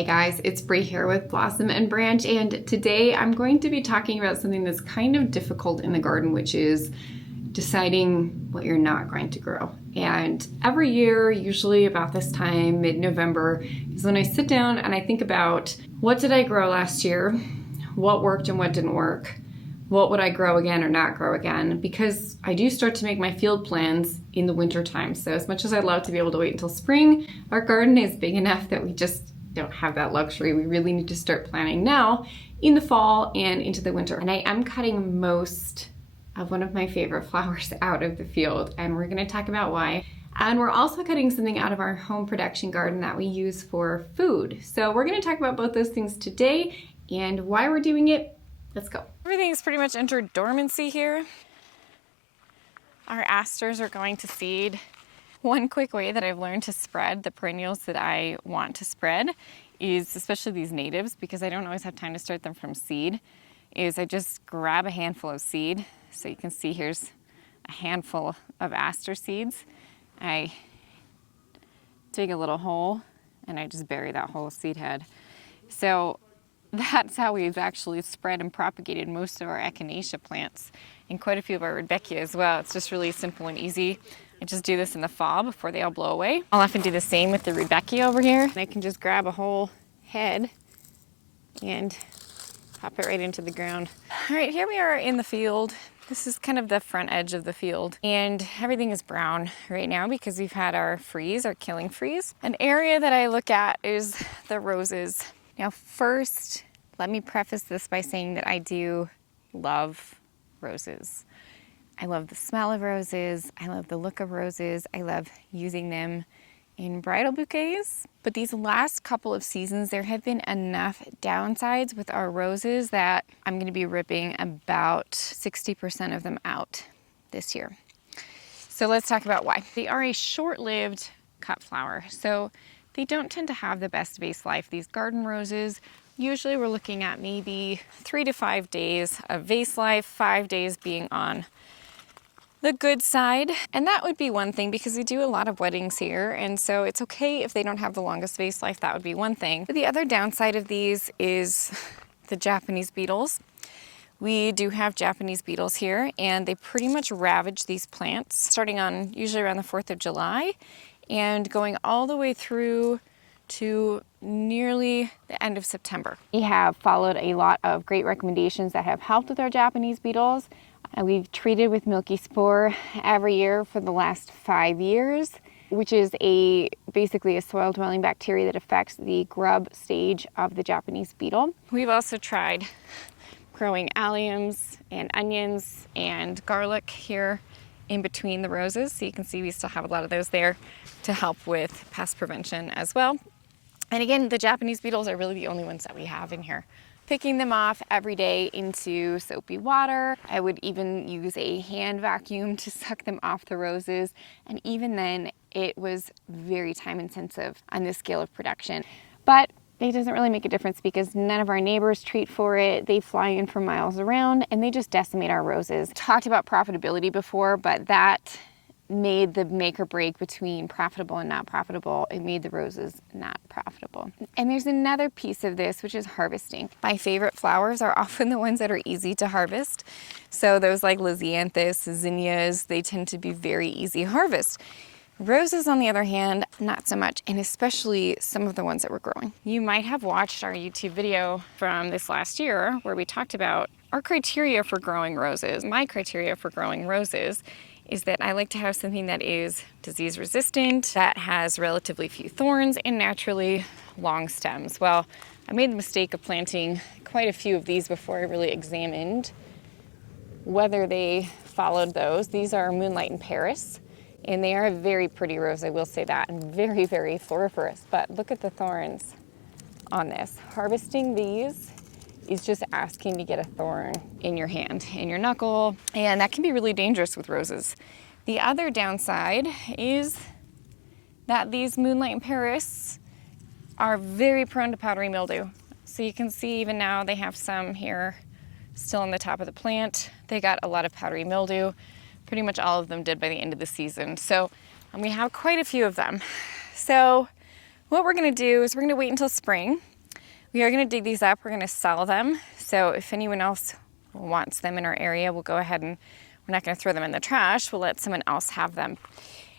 Hey guys, it's Bree here with Blossom and Branch, and today I'm going to be talking about something that's kind of difficult in the garden, which is deciding what you're not going to grow. And every year, usually about this time, mid-November, is when I sit down and I think about what did I grow last year, what worked and what didn't work, what would I grow again or not grow again, because I do start to make my field plans in the winter time. So as much as I'd love to be able to wait until spring, our garden is big enough that we just don't have that luxury. We really need to start planning now in the fall and into the winter. And I am cutting most of one of my favorite flowers out of the field, and we're gonna talk about why. And we're also cutting something out of our home production garden that we use for food. So we're gonna talk about both those things today and why we're doing it. Let's go. Everything's pretty much entered dormancy here. Our asters are going to seed. One quick way that I've learned to spread the perennials that I want to spread is, especially these natives, because I don't always have time to start them from seed, is I just grab a handful of seed. So you can see here's a handful of aster seeds. I dig a little hole and I just bury that whole seed head. So that's how we've actually spread and propagated most of our echinacea plants and quite a few of our rudbeckia as well. It's just really simple and easy. I just do this in the fall before they all blow away. I'll often do the same with the rudbeckia over here. I can just grab a whole head and pop it right into the ground. All right, here we are in the field. This is kind of the front edge of the field, and everything is brown right now because we've had our freeze, our killing freeze. An area that I look at is the roses. Now first, let me preface this by saying that I do love roses. I love the smell of roses, I love the look of roses, I love using them in bridal bouquets. But these last couple of seasons, there have been enough downsides with our roses that I'm gonna be ripping about 60% of them out this year. So let's talk about why. They are a short-lived cut flower, so they don't tend to have the best vase life. These garden roses, usually we're looking at maybe 3 to 5 days of vase life, 5 days being on the good side. And that would be one thing because we do a lot of weddings here, and so it's okay if they don't have the longest vase life. That would be one thing. But the other downside of these is the Japanese beetles. We do have Japanese beetles here, and they pretty much ravage these plants starting on usually around the 4th of July and going all the way through to nearly the end of September. We have followed a lot of great recommendations that have helped with our Japanese beetles. We've treated with milky spore every year for the last 5 years, which is basically a soil dwelling bacteria that affects the grub stage of the Japanese beetle. We've also tried growing alliums and onions and garlic here in between the roses. So you can see we still have a lot of those there to help with pest prevention as well. And again, the Japanese beetles are really the only ones that we have in here. Picking them off every day into soapy water. I would even use a hand vacuum to suck them off the roses. And even then, it was very time intensive on this scale of production. But it doesn't really make a difference because none of our neighbors treat for it. They fly in from miles around and they just decimate our roses. Talked about profitability before, but that made the make or break between profitable and not profitable. It made the roses not profitable. And there's another piece of this, which is harvesting. My favorite flowers are often the ones that are easy to harvest. So those like lisianthus, zinnias, they tend to be very easy harvest. Roses, on the other hand, not so much, and especially some of the ones that we're growing. You might have watched our YouTube video from this last year where we talked about our criteria for growing roses. My criteria for growing roses is that I like to have something that is disease resistant, that has relatively few thorns, and naturally long stems. Well, I made the mistake of planting quite a few of these before I really examined whether they followed those. These are Moonlight in Paris, and they are a very pretty rose, I will say that, and very, very floriferous. But look at the thorns on this. Harvesting these is just asking to get a thorn in your hand, in your knuckle, and that can be really dangerous with roses. The other downside is that these Moonlight in Paris are very prone to powdery mildew. So you can see even now they have some here still on the top of the plant. They got a lot of powdery mildew. Pretty much all of them did by the end of the season. So we have quite a few of them. So what we're gonna do is we're gonna wait until spring We are going to dig these up. We're going to sell them. So if anyone else wants them in our area, we'll go ahead and we're not going to throw them in the trash. We'll let someone else have them.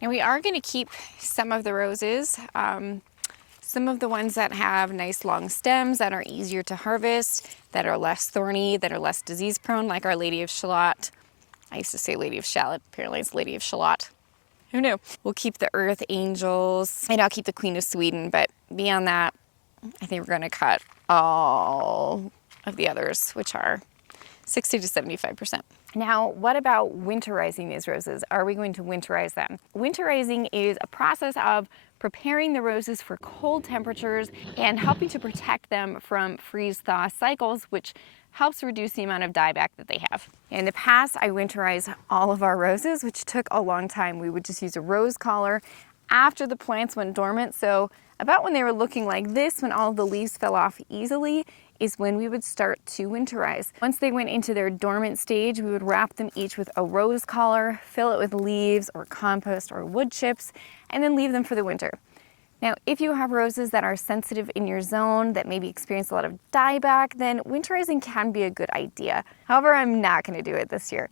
And we are going to keep some of the roses, some of the ones that have nice long stems that are easier to harvest, that are less thorny, that are less disease prone, like our Lady of Shalott. I used to say Lady of Shallot, apparently it's Lady of Shalott. Who knew? We'll keep the Earth Angels, and I'll keep the Queen of Sweden, but beyond that, I think we're gonna cut all of the others, which are 60 to 75%. Now, what about winterizing these roses? Are we going to winterize them? Winterizing is a process of preparing the roses for cold temperatures and helping to protect them from freeze-thaw cycles, which helps reduce the amount of dieback that they have. In the past, I winterized all of our roses, which took a long time. We would just use a rose collar after the plants went dormant. So about when they were looking like this, when all of the leaves fell off easily, is when we would start to winterize. Once they went into their dormant stage, we would wrap them each with a rose collar, fill it with leaves or compost or wood chips, and then leave them for the winter. Now, if you have roses that are sensitive in your zone that maybe experience a lot of dieback, then winterizing can be a good idea. However, I'm not going to do it this year.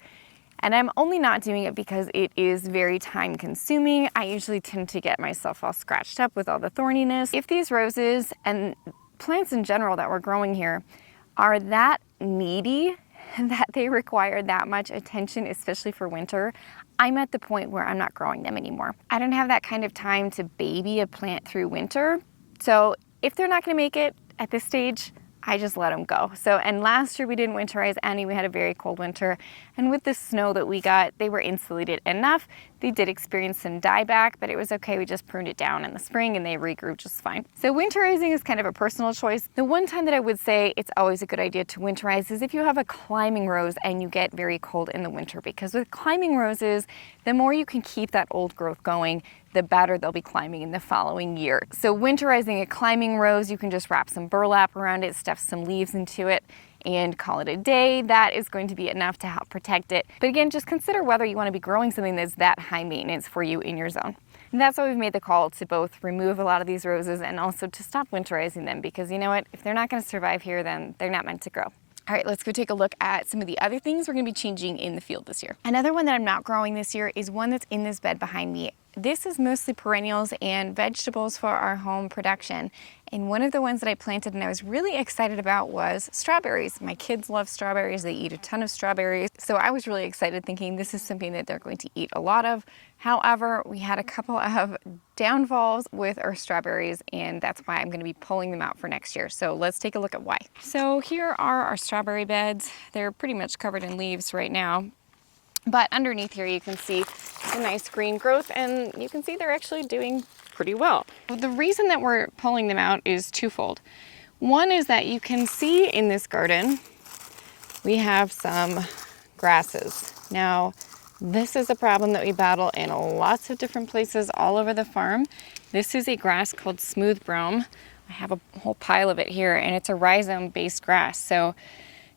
And I'm only not doing it because it is very time consuming. I usually tend to get myself all scratched up with all the thorniness. If these roses and plants in general that we're growing here are that needy that they require that much attention, especially for winter, I'm at the point where I'm not growing them anymore. I don't have that kind of time to baby a plant through winter. So if they're not gonna make it at this stage, I just let them go. And last year we didn't winterize any. We had a very cold winter. And with the snow that we got, they were insulated enough. They did experience some dieback, but it was okay. We just pruned it down in the spring and they regrew just fine. So winterizing is kind of a personal choice. The one time that I would say it's always a good idea to winterize is if you have a climbing rose and you get very cold in the winter, because with climbing roses, the more you can keep that old growth going, the better they'll be climbing in the following year. So winterizing a climbing rose, you can just wrap some burlap around it, stuff some leaves into it, and call it a day. That is going to be enough to help protect it. But again, just consider whether you want to be growing something that's that high maintenance for you in your zone. And that's why we've made the call to both remove a lot of these roses and also to stop winterizing them, because you know what, if they're not going to survive here, then they're not meant to grow. All right, let's go take a look at some of the other things we're going to be changing in the field this year. Another one that I'm not growing this year is one that's in this bed behind me. This is mostly perennials and vegetables for our home production. And one of the ones that I planted and I was really excited about was strawberries. My kids love strawberries. They eat a ton of strawberries. So I was really excited thinking this is something that they're going to eat a lot of. However, we had a couple of downfalls with our strawberries, and that's why I'm going to be pulling them out for next year. So let's take a look at why. So here are our strawberry beds. They're pretty much covered in leaves right now. But underneath here you can see the nice green growth, and you can see they're actually doing pretty well. The reason that we're pulling them out is twofold. One is that you can see in this garden we have some grasses. Now, this is a problem that we battle in lots of different places all over the farm. This is a grass called smooth brome. I have a whole pile of it here, and it's a rhizome-based grass. So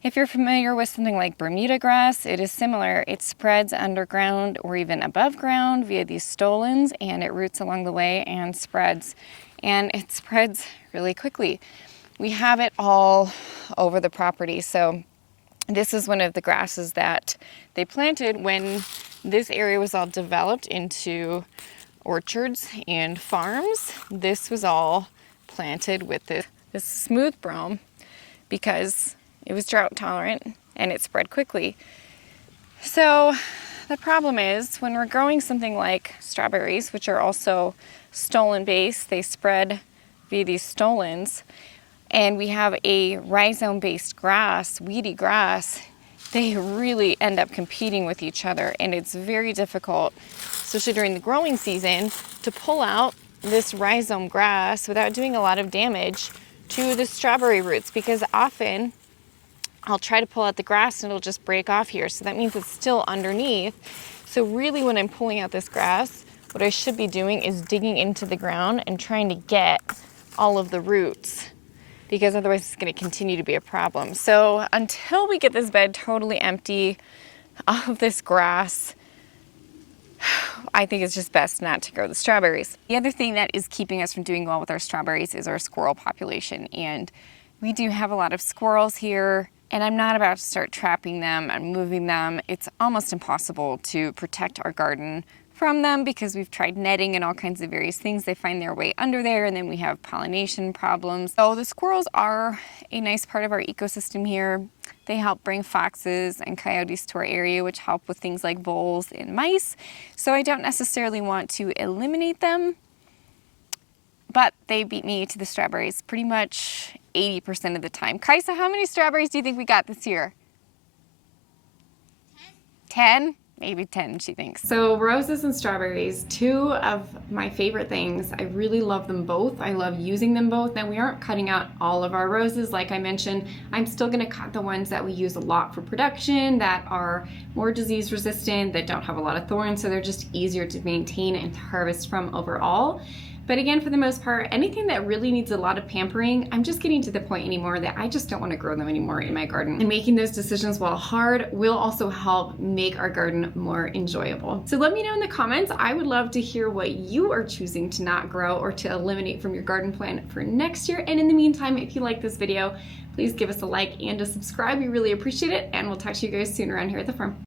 if you're familiar with something like Bermuda grass, it is similar. It spreads underground or even above ground via these stolons, and it roots along the way and spreads. And it spreads really quickly. We have it all over the property. So this is one of the grasses that they planted when this area was all developed into orchards and farms. This was all planted with this smooth brome because it was drought tolerant and it spread quickly. So the problem is when we're growing something like strawberries, which are also stolon based, they spread via these stolons, and we have a rhizome based grass, weedy grass, they really end up competing with each other, and it's very difficult, especially during the growing season, to pull out this rhizome grass without doing a lot of damage to the strawberry roots, because often I'll try to pull out the grass and it'll just break off here. So that means it's still underneath. So really when I'm pulling out this grass, what I should be doing is digging into the ground and trying to get all of the roots, because otherwise it's going to continue to be a problem. So until we get this bed totally empty of this grass, I think it's just best not to grow the strawberries. The other thing that is keeping us from doing well with our strawberries is our squirrel population. And We do have a lot of squirrels here, and I'm not about to start trapping them and moving them. It's almost impossible to protect our garden from them because we've tried netting and all kinds of various things. They find their way under there, and then we have pollination problems. So the squirrels are a nice part of our ecosystem here. They help bring foxes and coyotes to our area, which help with things like voles and mice. So I don't necessarily want to eliminate them, but they beat me to the strawberries pretty much 80% of the time. Kaisa, how many strawberries do you think we got this year? 10? Maybe 10, she thinks. So roses and strawberries, two of my favorite things. I really love them both. I love using them both. And we aren't cutting out all of our roses. Like I mentioned, I'm still gonna cut the ones that we use a lot for production, that are more disease resistant, that don't have a lot of thorns, so they're just easier to maintain and harvest from overall. But again, for the most part, anything that really needs a lot of pampering, I'm just getting to the point anymore that I just don't want to grow them anymore in my garden. And making those decisions, while hard, will also help make our garden more enjoyable. So let me know in the comments. I would love to hear what you are choosing to not grow or to eliminate from your garden plan for next year. And in the meantime, if you like this video, please give us a like and a subscribe. We really appreciate it. And we'll talk to you guys soon around here at the farm.